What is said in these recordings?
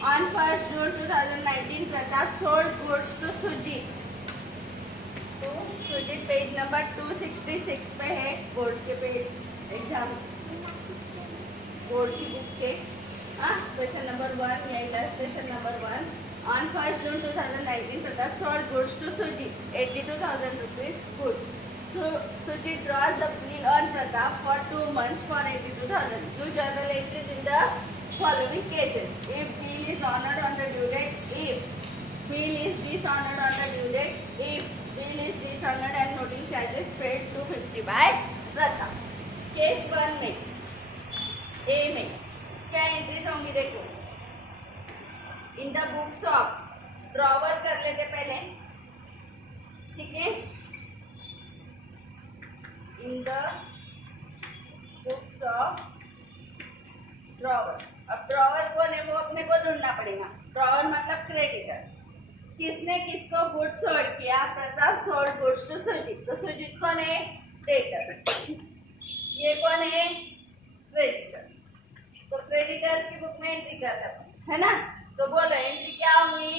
On 1st June 2019, Pratap sold goods to Sujit. तो Sujit page number 266 पे है बोर्ड के पेज एग्जाम बोर्ड की बुक के क्वेश्चन नंबर 1 या illustration number 1. On 1st June 2019, Pratap sold goods to Sujit 82,000 rupees goods. So Sujit draws the bill on Pratap for 2 months for 82,000. Do journal entries in the following cases. If bill is honored on the due date, if bill is dishonored on the due date, if bill is dishonored and noting charges paid 250 by Pratap. Case 1 में ए में क्या एंट्रीज होंगी देखो. In the books of drawer कर लेते पहले, ठीक है. In the books of drawer. अब ड्रॉवर कौन है वो अपने को ढूंढना पड़ेगा. ड्रॉवर मतलब क्रेडिटर. किसने किसको गुड सोल्ड किया. Pratap sold goods to Sujit. तो सुजीत कौन है. डेटर. ये कौन है. क्रेडिटर. तो क्रेडिटर्स की बुक में एंट्री करता है ना. तो बोलो एंट्री क्या होगी.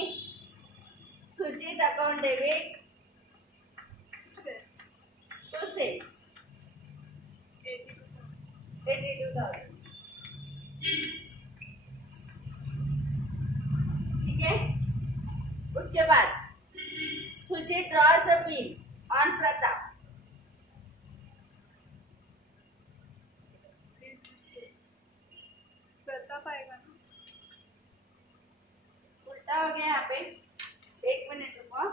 Sujit account debit to sales 82,000. ठीक है. उसके बाद Sujit draws a bill on Pratap. Pratap आएगा ना. उल्टा हो गया यहाँ पे. एक मिनट रुको.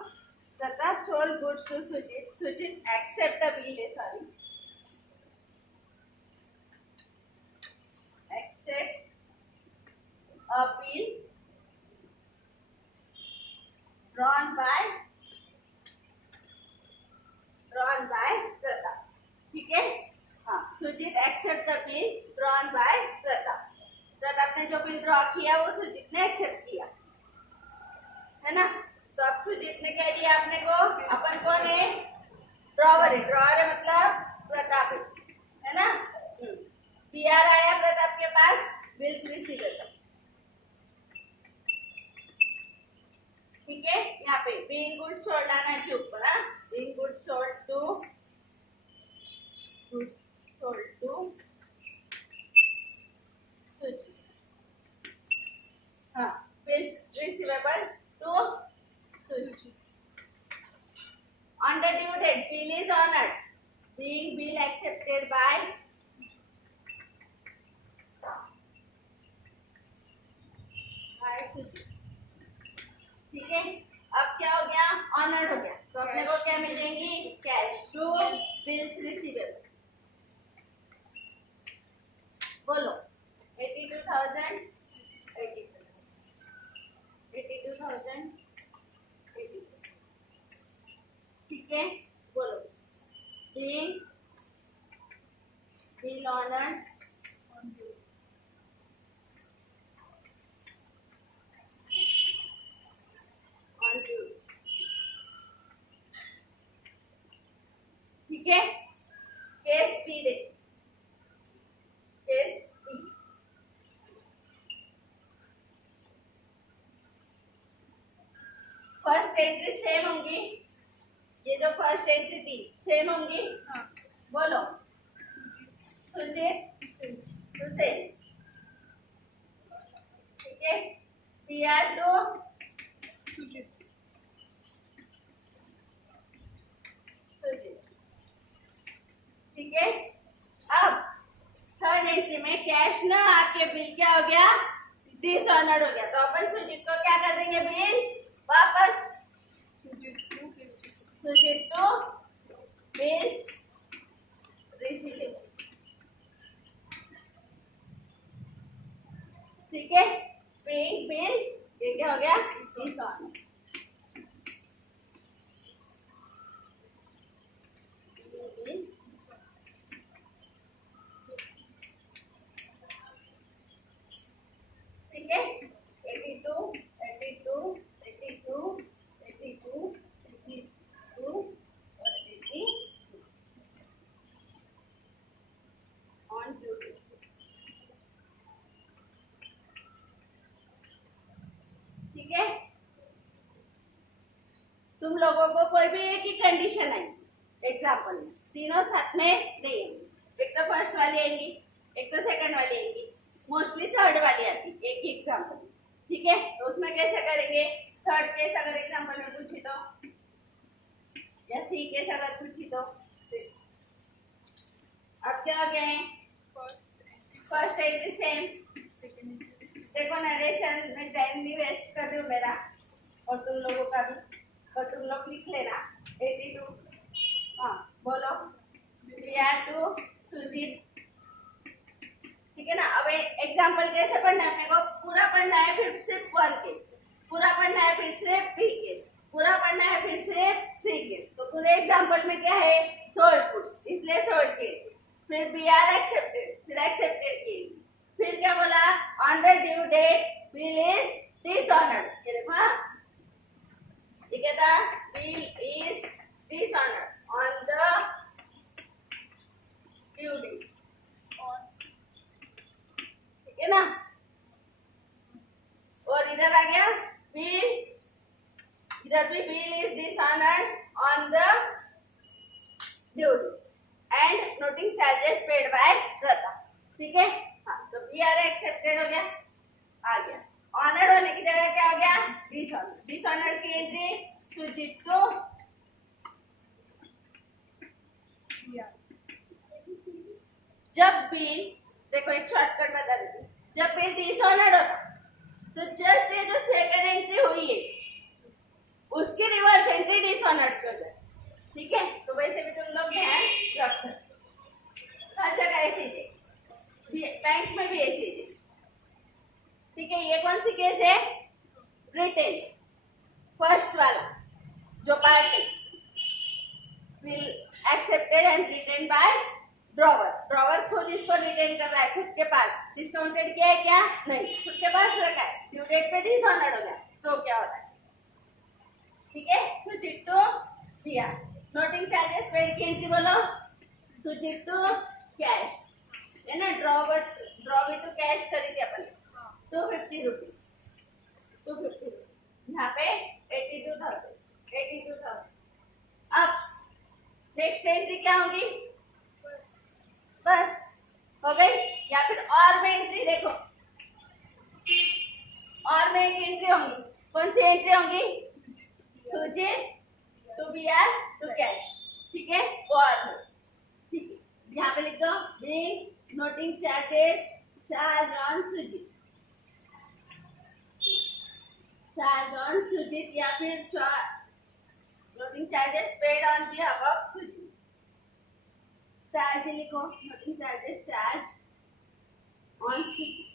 Pratap sold goods to Sujit. Sujit accept the bill है. Sorry accept a bill drawn by Pratap. ठीक है. हाँ. Sujit accept the bill drawn by Pratap. Pratap ने जो बिल ड्रॉ किया वो सुजीत ने एक्सेप्ट किया है ना. तो अब सुजीत ने क्या दिया अपने को. अपन कौन है. ड्रॉवर है. ड्रॉवर है मतलब प्रताप है ना. पीआर आया प्रताप के पास. Bills receivable. ठीक है. यहाँ पे बीइंग गुड सोल्ड आना है ऊपर. Being good sold to Sujit. हाँ. Bills receivable to Sujit. On the due date, bill is honored. Being bill accepted by Sujit. ठीक है. अब क्या हो गया. ऑनर्ड हो गया. तो अपने को क्या मिलेंगी. Cash to bills receivable. बोलो 82,000 82,000. ठीक है. बोलो being bill honoured on due. ठीक है. केस बी दे. Case B. First entry same होंगी. ये जो फर्स्ट एंट्री थी सेम होंगी. हाँ. बोलो सुजीत टू सेल्स. ठीक है. PR to Sujit. सुजीत. ठीक है. अब थर्ड एंट्री में कैश ना आके बिल क्या हो गया. डिसऑनर्ड हो गया. तो अपन सुजीत को क्या कर देंगे. बिल वापस. Sujit to bills receivable. ठीक है. पेइंग बिल ये क्या हो गया. डिसऑनर्ड. ठीक है. 82 82 82 82 82 और 80 ऑन ड्यू. तुम लोगों को कोई भी एक ही कंडीशन आई एग्जाम्पल में, तीनों साथ में नहीं आएंगी। एक तो फर्स्ट वाली आएंगी, एक तो सेकंड वाली आएंगी, मोस्टली थर्ड वाली आती एक ही एग्जाम्पल में। ठीक है, तो उसमें कैसे करेंगे? थर्ड केस अगर एग्जाम्पल में पूछी तो, या सी केस अगर पूछी तो, अब क्या हो गए? First entry same. देखो नरेशन में टाइम भी वेस्ट कर रही हूँ मेरा और तुम लोगों का भी, और तुम लोग लिख लेना 82। हाँ बोलो, प्रिया टू सुजीत। ठीक है ना। अब एग्जाम्पल कैसे पढ़ना है? मेरे को पूरा पढ़ना है, फिर सिर्फ वन केस, पूरा पढ़ना है, फिर सिर्फ बी केस, पूरा पढ़ना है, फिर सिर्फ सी केस। तो पूरे एग्जाम्पल में क्या है? सोल्ड फूड्स, इसलिए सोल्ड केस। फिर बी आर एक्सेप्टेड, फिर एक्सेप्टेड केस। फिर क्या बोला? On the due date bill is dishonoured. ये देखो, ये क्या था? Bill is dishonoured on the due date. ठीक है ना। और इधर आ गया बिल, इधर भी bill is dishonoured on the due date and noting charges paid by रता। ठीक है। हाँ, तो बी आर एक्सेप्टेड हो गया, आ गया। ऑनर्ड होने की जगह क्या हो गया? डिसऑनर्ड। डिसऑनर्ड की एंट्री सुजीत टू जब बिल, देखो एक शॉर्टकट बता देती हूँ, जब बिल डिसऑनर्ड होता तो जस्ट ये जो सेकंड एंट्री हुई है उसकी रिवर्स एंट्री डिसऑनर्ड कर जाए। ठीक है, तो वैसे भी तुम लोग ध्यान रखो, हर जगह ऐसे ही, बैंक में भी ऐसे ही। ठीक है, ये कौन सी केस है? रिटेन, फर्स्ट वाला जो party will accepted and written by drawer. Drawer खुद इसको रिटेन कर रहा है खुद के पास, डिस्काउंटेड किया है क्या? नहीं, खुद के पास रखा है, ड्यू डेट पे डिसऑनर्ड हो गया तो क्या होता है? ठीक है, सुजीत टू दिया। नोटिंग चार्जेस पेड की एंट्री बोलो, सुजीत टू कैश, है ना। ड्रॉवर टू कैश करी थी अपन 250 रुपीज, 250 यहाँ पे 82,000। अब नेक्स्ट एंट्री क्या होगी? बस हो गई। या फिर और में एंट्री देखो, और में एक एंट्री होंगी, कौन सी एंट्री होंगी? Sujit to B R to cash. ठीक है, और ठीक है, यहाँ पे लिख दो bill noting charges charge on Sujit, charge on Sujit, या फिर noting charges paid on behalf of Sujit. Charge लिखो, noting charges charge on Sujit.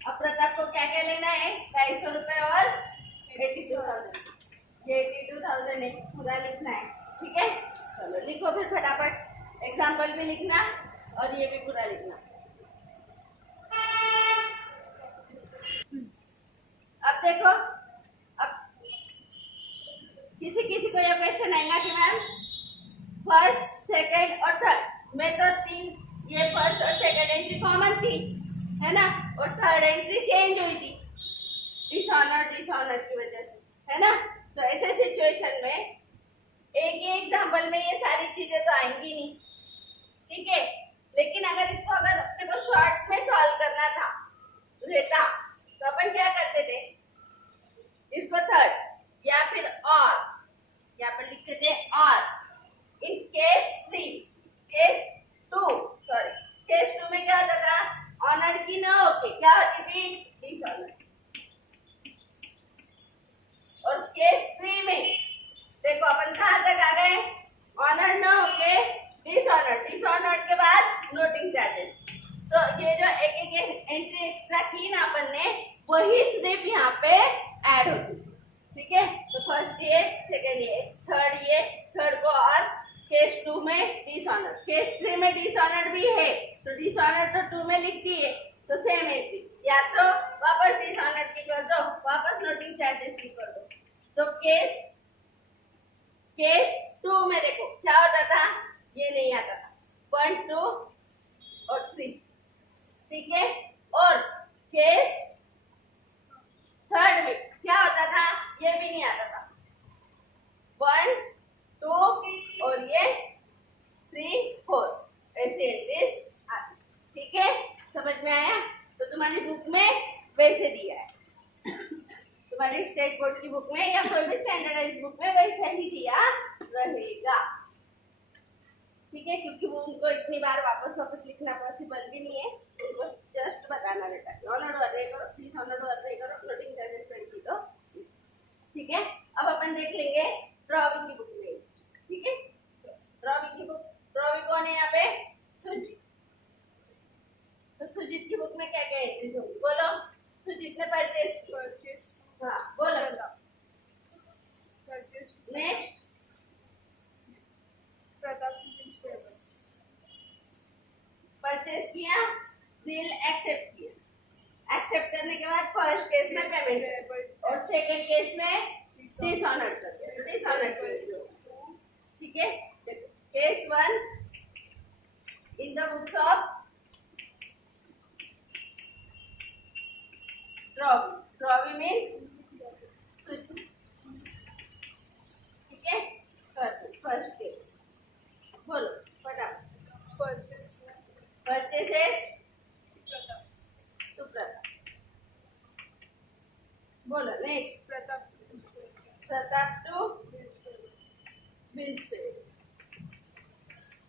अब प्रताप को क्या क्या लेना है? 250 रुपए और 82,000। ये 82,000 है, पूरा लिखना है। ठीक है, चलो लिखो फिर फटाफट, एग्जाम्पल भी लिखना और ये भी पूरा लिखना। अब देखो, अब किसी किसी को यह क्वेश्चन आएगा कि मैम फर्स्ट सेकंड और थर्ड में तो तीन, ये फर्स्ट और सेकंड एंट्री कॉमन थी, है ना, और थर्ड एंट्री चेंज हुई थी डिसऑनर्ड की वजह से, है ना। तो ऐसे सिचुएशन में एक ही एग्जाम्पल में ये सारी चीजें तो आएंगी नहीं। ठीक है, लेकिन अगर इसको अगर अपने को शॉर्ट में सॉल्व करना था रहता तो अपन क्या करते थे? इसको थर्ड या फिर और, यहाँ पर लिखते थे और इन केस 3, केस 2 सॉरी, केस 2 में क्या होता था? ऑनर की ना होके क्या होती थी? डिसऑनर। और केस 3 में देखो अपन कहाँ तक आ गए? ऑनर ना होके डिसऑनर, डिसऑनर के बाद नोटिंग चार्जेस। तो ये जो एक एक एंट्री एक्स्ट्रा की ना अपन ने, वही सिर्फ यहाँ पे ऐड होती। ठीक है, तो फर्स्ट ये, सेकंड ये, थर्ड को और केस 2 में डिसऑनर, केस 3 में डिसऑनर भी है तो डिसऑनर तो 2 में लिख दिए, तो सेम एंट्री, या तो वापस डिसऑनर की कर दो, वापस नोटिंग चार्जेस की कर दो। तो केस 2 में देखो क्या होता था? ये नहीं आता था 1, 2 और 3। ठीक है, और केस थर्ड में क्या होता था? ये भी नहीं आता था, में वैसे दिया है, तुम्हारी स्टेट बोर्ड की बुक में या कोई भी स्टैंडर्डाइज बुक में वैसा ही दिया रहेगा, ठीक है। क्योंकि वो उनको इतनी बार वापस लिखना पॉसिबल भी नहीं है, उनको जस्ट बताना रहता है ऑनर्ड वर्क करो, प्लीज ऑनर्ड वर्क करो, फ्लोटिंग चार्जेस 20 दो, ठीक है। अब अपन देख लेंगे ड्राइंग की बुक में, ठीक है। ड्राइंग की बुक, ड्राइंग कौन है यहाँ पे? सुजीत। तो सुजीत की बुक में क्या क्या एंट्रीज होंगी, बोलो। सुजीत ने परचेस, हाँ बोलो। Next Pratap bills payable, purchase किया, बिल एक्सेप्ट किया, एक्सेप्ट करने के बाद फर्स्ट केस में पेमेंट और सेकंड केस में डिसऑनर्ड कर दिया, डिसऑनर्ड कर दिया, ठीक है। देखो केस 1 in the books of drawee means सूची, ठीक है। फर्स्ट केस बोलो फटाफट। परचेसेस टू प्रताप, बोलो। Next Pratap to bills payable,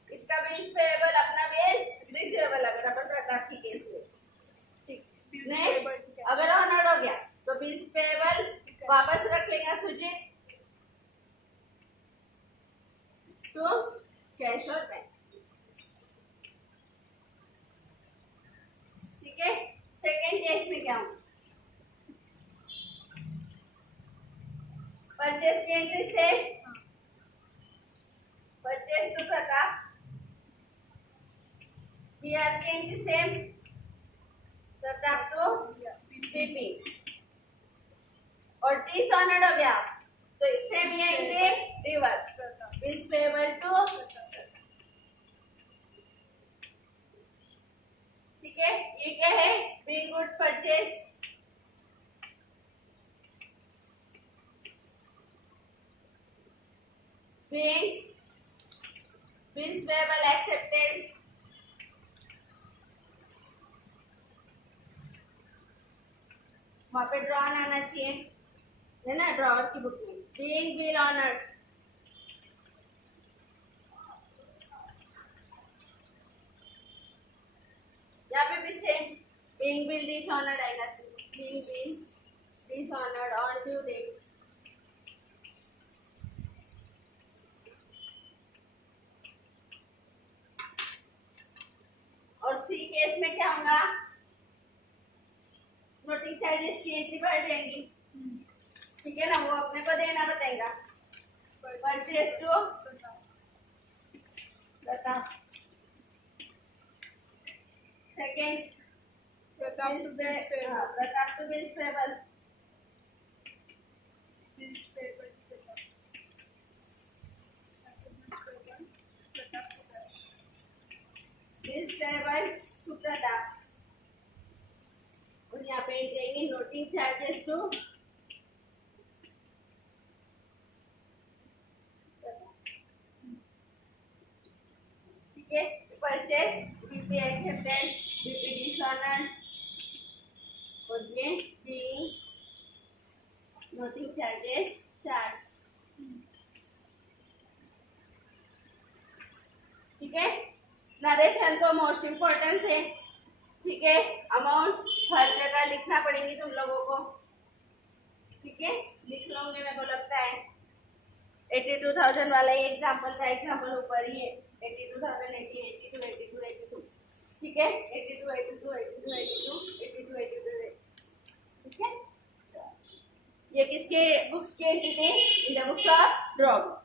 इसका बिल्स पेएबल अपना बिल्स रिसीवेबल अगर अपन प्रताप की केस में, ठीक। नेक्स्ट अगर ऑनर्ड हो गया तो बिल्स पेएबल वापस रख लेगा सुजीत तो कैश और बैंक, ठीक है। सेकेंड केस में क्या होगा, परचेस की एंट्री से परचेस टू प्रताप, बीआर की entry same, Pratap to PP, और डिसऑनर्ड हो गया तो सेम ये entry reverse, bills payable to, ठीक है। ये क्या है, bill goods purchase, bills payable accepted, वहां पे ड्रॉन आना चाहिए, है ना, ड्रॉवर की बुक में बीइंग बिल ऑनर्ड, यहाँ पे भी सेम बीइंग बिल डिसऑनर्ड आएगा, being bill dishonoured on due date, और सी केस में क्या होगा, नोटिंग चार्जेस की एंट्री बढ़ जाएंगी, ठीक है ना, वो अपने को देना बताएगा। Purchase to Pratap, second Pratap to bills payable, bills payable to Pratap, और यहाँ पे देंगे नोटिंग चार्जेस टू, ठीक है। Purchase BP accepted, BP dishonoured, और ये बीइंग नोटिंग चार्जेस चार्ज, ठीक है। नरेशन को मोस्ट इम्पोर्टेंस है, ठीक है। अमाउंट हर जगह लिखना पड़ेगी तुम लोगों को, ठीक है, लिख लोगे मेरे को लगता है। 82,000 वाला ये एग्जाम्पल था, एग्जाम्पल ऊपर ही है, 82,000, 82, ठीक है, 82, ठीक है। ये किसके बुक्स की एंट्री थी, in the books of drawing.